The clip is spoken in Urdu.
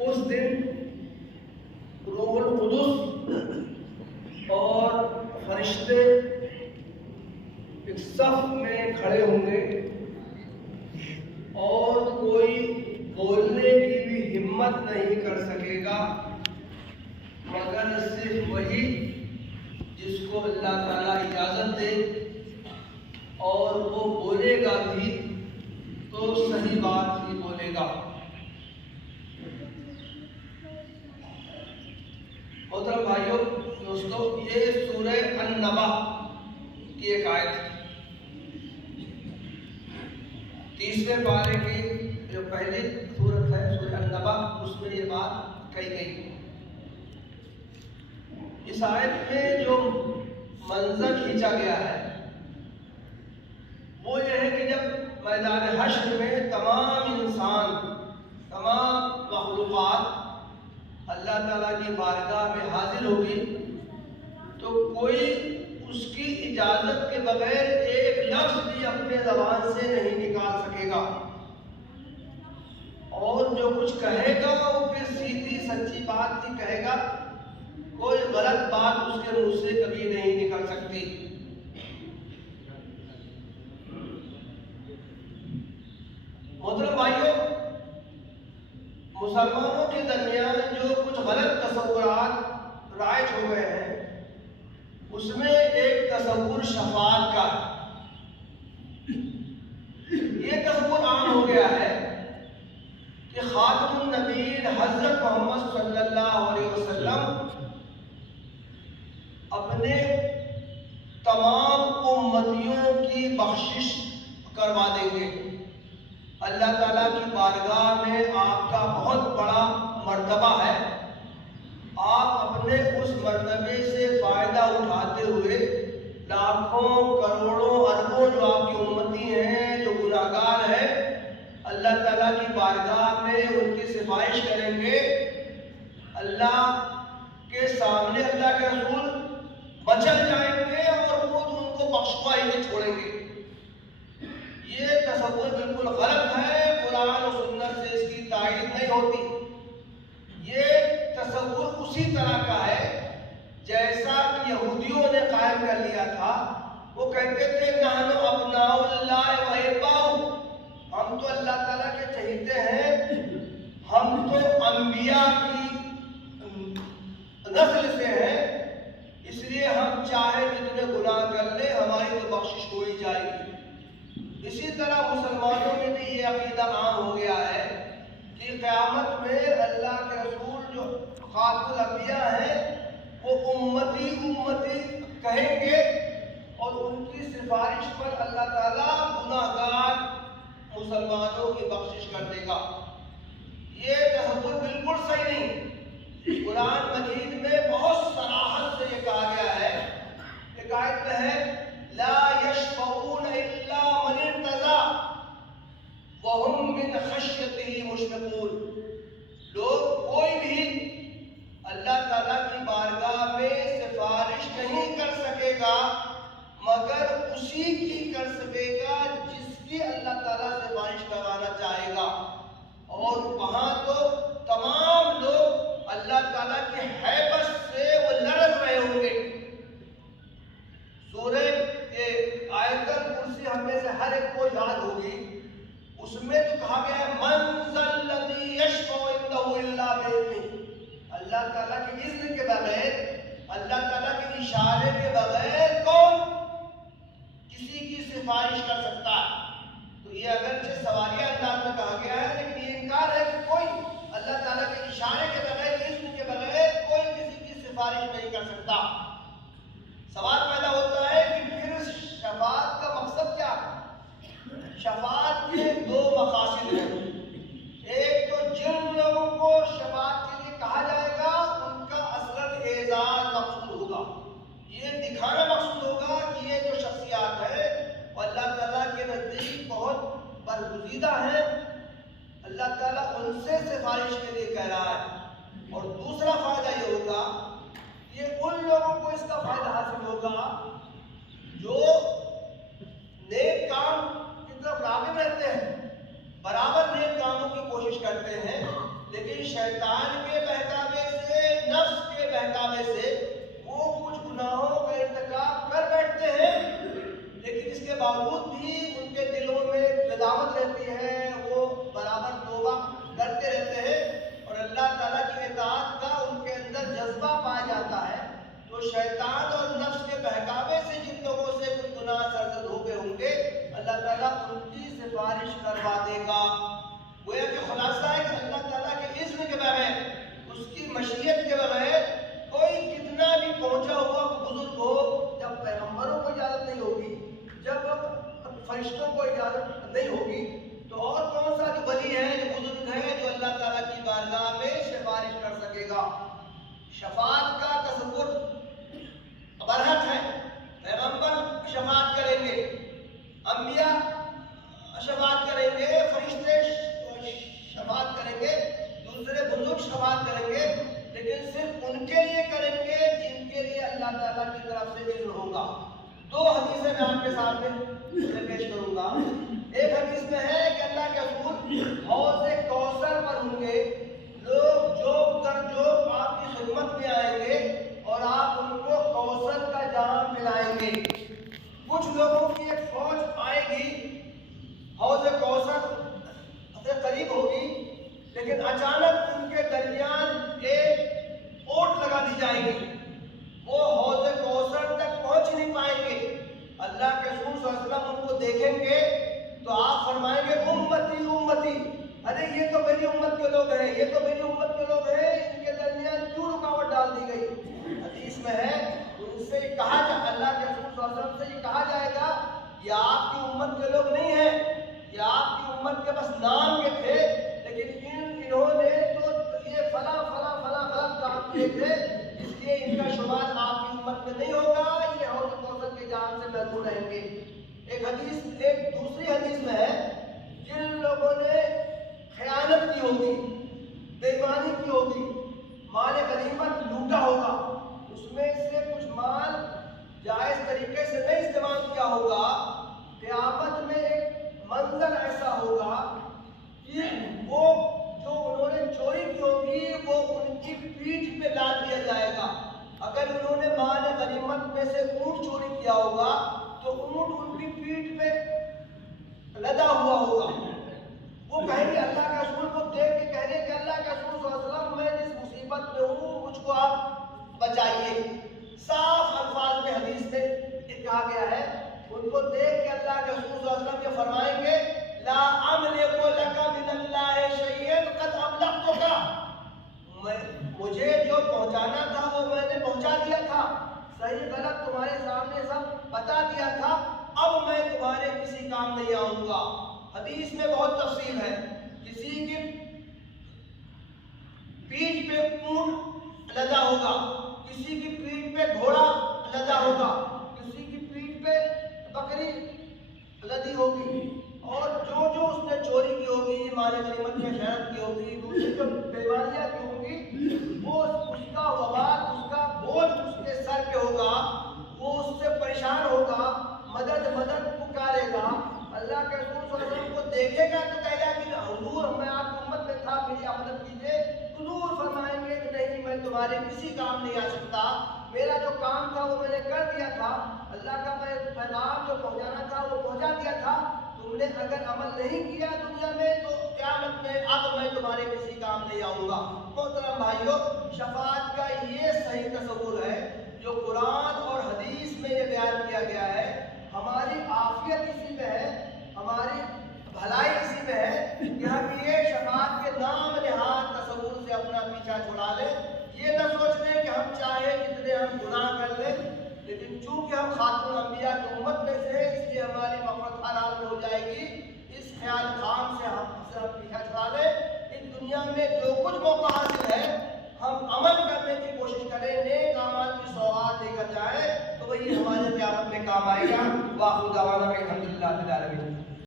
اس دن روح القدس اور فرشتے ایک صف میں کھڑے ہوں گے اور کوئی بولنے کی بھی ہمت نہیں کر سکے گا مگر صرف وہی جس کو اللہ تعالیٰ اجازت دے، اور وہ بولے گا بھی تو صحیح بات ہی بولے گا۔ محترم بھائیوں دوستو، یہ سورہ النبا کی ایک آیت، 30ویں پارے کی جو پہلی سورت ہے سورہ النبا، اس میں یہ بات کہی گئی۔ اس آیت میں جو منظر کھینچا گیا ہے وہ یہ ہے کہ جب میدان حشر میں تمام انسان، تمام مخلوقات اللہ تعالیٰ کی بارگاہ میں حاضر ہوگی تو کوئی اس کی اجازت کے بغیر ایک لفظ بھی اپنے زبان سے نہیں نکال سکے گا، اور جو کچھ کہے گا وہ پھر سیدھی سچی بات ہی کہے گا، کوئی غلط بات اس کے منہ سے کبھی نہیں نکل سکتی۔ محترم بھائیوں، مسلمانوں کے درمیان جو کچھ غلط تصورات رائج ہو گئے ہیں اس میں ایک تصور شفاعت کا ہے۔ یہ تصور عام ہو گیا ہے کہ خاتم النبیین حضرت محمد صلی اللہ علیہ وسلم اپنے تمام امتیوں کی بخشش کروا دیں گے۔ اللہ تعالیٰ کی بارگاہ میں آپ کا بہت بڑا مرتبہ ہے، آپ اپنے اس مرتبے سے فائدہ اٹھاتے ہوئے لاکھوں کروڑوں اربوں جو آپ کی امتی ہیں، جو گناہگار ہیں، اللہ تعالیٰ کی بارگاہ میں ان کی سفارش کریں گے، اللہ کے سامنے اللہ کے رسول بچل جائیں گے اور خود ان کو بخشوا ہی نہیں چھوڑیں گے۔ یہ تصور بالکل غلط ہے، قرآن و سنت سے اس کی تائید نہیں ہوتی۔ یہ تصور اسی طرح کا ہے جیسا کہ یہودیوں نے قائم کر لیا تھا۔ وہ کہتے تھے نحن ابناء اللہ و احباؤہ، ہم تو اللہ تعالیٰ کے چہیتے ہیں، ہم تو انبیاء کی نسل سے ہیں، اس لیے ہم چاہے جتنے گناہ کر لیں ہماری تو بخشش ہو ہی جائے گی۔ اسی طرح مسلمانوں میں بھی یہ عقیدہ عام ہو گیا ہے کہ قیامت میں اللہ کے رسول جو خاتم الانبیاء ہیں وہ امتی امتی کہیں گے اور ان کی سفارش پر اللہ تعالیٰ گناہگار مسلمانوں کی بخشش کر دے گا۔ یہ تصور بالکل صحیح نہیں۔ قرآن مجید میں بہت صراحت سے یہ کہا گیا ہے، ایک آیت میں ہے لا یشفعون الا من ارتضی وهم من خشیتہ مشفقون، لوگ کوئی بھی اللہ تعالیٰ کی بارگاہ میں سفارش نہیں کر سکے گا مگر اسی کی کر سکے گا جس کی اللہ تعالیٰ سفارش کروانا چاہے گا، اور وہاں تو تمام لوگ اللہ تعالیٰ کی ہیبت سے وہ لرز رہے ہوں گے۔ سورہ آیت الکرسی ہم میں سے ہر ایک کو یاد ہوگی، اس میں تو کہا گیا ہے من ذا الذی یشفع عنده الا باذنہ، اللہ تعالیٰ کے اذن کے بغیر، اللہ تعالیٰ کے اشارے کے بغیر کون کسی کی سفارش کر سکتا ہے؟ تو یہ اگرچہ سوالیہ انداز میں کہا گیا ہے لیکن یہ انکار ہے کہ کوئی اللہ تعالیٰ کے اشارے کے بغیر، اذن کے بغیر کوئی کسی کی سفارش نہیں کر سکتا۔ سوال پیدا ہوتا ہے کہ پھر شفاعت کا مقصد کیا ہے؟ شفاعت کے دو مقاصد ہیں، ایک تو جن لوگوں کو شفاعت کے لیے کہا جائے گا ان کا اصلاً اعزاز مقصود ہوگا، یہ دکھانا مقصود ہوگا کہ یہ جو شخصیات ہے وہ اللہ تعالیٰ کے نزدیک بہت برگزیدہ ہیں، اللہ تعالیٰ ان سے سفارش کے لیے کہہ رہا ہے۔ اور دوسرا فائدہ یہ ہوگا، یہ ان لوگوں کو اس کا فائدہ حاصل ہوگا جو نیک کام کی طرف راغب رہتے ہیں، برابر نیک کاموں کی کوشش کرتے ہیں، لیکن شیطان کے بہکاوے سے، نفس کے بہکاوے سے وہ کچھ گناہوں کا ارتکاب کر بیٹھتے ہیں، لیکن اس کے باوجود بھی ان کے دلوں میں ندامت رہتی ہے، وہ برابر توبہ کرتے رہتے ہیں اور اللہ تعالیٰ کی اطاعت کا ان کے اندر جذبہ پایا جاتا ہے۔ تو شیطان اور نفس کے بہکاوے سے جن لوگوں سے کچھ گناہ سرزد ہو گئے ہوں گے، اللہ تعالیٰ ان کی سفارش کروا دے گا۔ گویا کہ خلاصہ ہے کہ اللہ تعالیٰ کے اذن کے بغیر، اس کی مشیت کے بغیر کوئی کتنا بھی پہنچا ہوا بزرگ ہو، جب پیغمبروں کو اجازت نہیں ہوگی، جب فرشتوں کو اجازت نہیں ہوگی، تو اور کون سا جو ولی ہے، جو بزرگ ہے، جو اللہ تعالیٰ کی بارگاہ میں سفارش کر سکے گا۔ شفاعت کا تصور برحق ہے، پیغمبر شفاعت کریں گے، انبیاء شفاعت کریں گے، فرشتے شفاعت کریں گے، دوسرے بزرگ شفاعت کریں گے، لیکن صرف ان کے لیے کریں گے جن کے لیے اللہ تعالیٰ کی طرف سے اذن ہوگا۔ دو حدیثیں میں آپ کے سامنے پیش کروں گا۔ ایک حدیث میں ہے کہ اللہ کے رسول حوض کوثر پر ہوں گے، لوگ جوک در جوک آپ کی خدمت میں آئیں گے اور آپ ان کو کوثر کا جام پلائیں گے۔ کچھ لوگوں کی ایک فوج آئے گی، حوض کوثر سے قریب ہوگی، لیکن اچانک ان کے درمیان ایک اوٹ لگا دی جائے گی، وہ حوض کوثر تک پہنچ نہیں پائیں گے۔ اللہ کے رسول صلی اللہ علیہ وسلم ان کو دیکھیں گے تو آپ فرمائیں گے امتی امتی، ارے یہ تو میری امت کے لوگ ہیں، یہ تو میری امت کے لوگ ہیں، ان کے درمیان کیوں رکاوٹ ڈال دی گئی؟ حدیث میں ہے ان سے کہا جائے، اللہ کے رسول صلی اللہ علیہ وسلم سے یہ کہا جائے گا، یہ آپ کی امت کے لوگ نہیں ہیں، یہ آپ کی امت کے بس نام کے تھے، لیکن انہوں نے تو یہ فلاں فلاں فلاں غلط کام کیے تھے، اس لیے ان کا شمار آپ کی امت میں نہیں ہوگا، یہ حوض کوثر کے جام سے محروم رہیں گے۔ ایک دوسری حدیث میں ہے، جن لوگوں نے خیانت کی ہوگی، بے ایمانی کی ہوگی، مال غنیمت لوٹا ہوگا، اس میں سے کچھ مال جائز طریقے سے نہیں استعمال کیا ہوگا، قیامت میں ایک منظر ایسا ہوگا کہ وہ جو انہوں نے چوری کی ہوگی وہ ان کی پیٹھ پہ لاد دیا جائے گا۔ اگر انہوں نے مال غنیمت میں سے اونٹ چوری کیا ہوگا تو اونٹ ان کی پیٹھ پہ لدا ہوا ہوگا، وہ کہیں گے اللہ کا رسول کو دیکھ کے کہیں گے کہ اللہ کا رسول صلی اللہ علیہ وسلم میں جس مصیبت میں ہوں مجھ کو آپ بچائیے۔ صاف الفاظ میں حدیث میں کہا گیا ہے، ان کو دیکھ کے اللہ کے رسول صلی اللہ علیہ وسلم یہ فرمائیں گے لا املک لک من اللہ شیئا قد ابلغتک، مجھے جو پہنچانا تھا وہ میں نے پہنچا دیا تھا، صحیح غلط تمہارے سامنے سب بتا دیا تھا، اب میں تمہارے کسی کام نہیں آؤں گا۔ حدیث میں بہت تفصیل ہے، کسی کی پیٹھ پہ اونٹ لدا ہوگا، کسی کی پیٹھ پہ گھوڑا لدا ہوگا، کسی کی پیٹھ پہ بکری لدی ہوگی، اور جو اس نے چوری کی ہوگی، مال غنیمت میں خیانت کی ہوگی، دوسری جو بیماریاں کی ہوں گی، وہ اس کا وبال، اس کا بوجھ اس کے سر پہ ہوگا، وہ اس سے پریشان ہوگا، مدد مدد پکارے گا۔ اللہ کے رسول صلی اللہ علیہ وسلم کو دیکھے گا تو کہے گا کہ حضور میں آپ کی امت میں تھا، میری مدد کیجیے۔ حضور فرمائیں گے کہ نہیں، میں تمہارے کسی کام نہیں آ سکتا، میرا جو کام تھا وہ میں نے کر دیا تھا، اللہ کا میں پیغام جو پہنچانا تھا وہ پہنچا دیا تھا، تم نے اگر عمل نہیں کیا دنیا میں تو قیامت میں اب میں تمہارے کسی کام نہیں آؤں گا۔ محترم بھائیو، شفاعت کا یہ صحیح تصور ہے جو قرآن اور حدیث میں یہ بیان کیا گیا ہے۔ ہماری عافیت اسی میں ہے، ہماری بھلائی اسی میں ہے کہ ہم یہ شفاعت کے نام نہاد تصور سے اپنا پیچھا چھڑا لیں، یہ نہ سوچ لیں کہ ہم چاہے جتنے ہم گناہ کر لیں، لیکن چونکہ ہم خاتم الانبیاء کی امت میں سے ہیں اس لیے ہماری مغفرت ہر حال میں ہو جائے گی، اس خیال خام سے ہم پیچھا چھڑا لیں۔ اس دنیا میں جو کچھ موقع حاصل ہے ہم عمل کرنے کی کوشش کریں، نیک اعمال کی سوغات لے کر جائیں، تو وہی ہمارے قیامت میں کام آئے گا۔ وآخر دعوانا الحمدللہ رب العالمین۔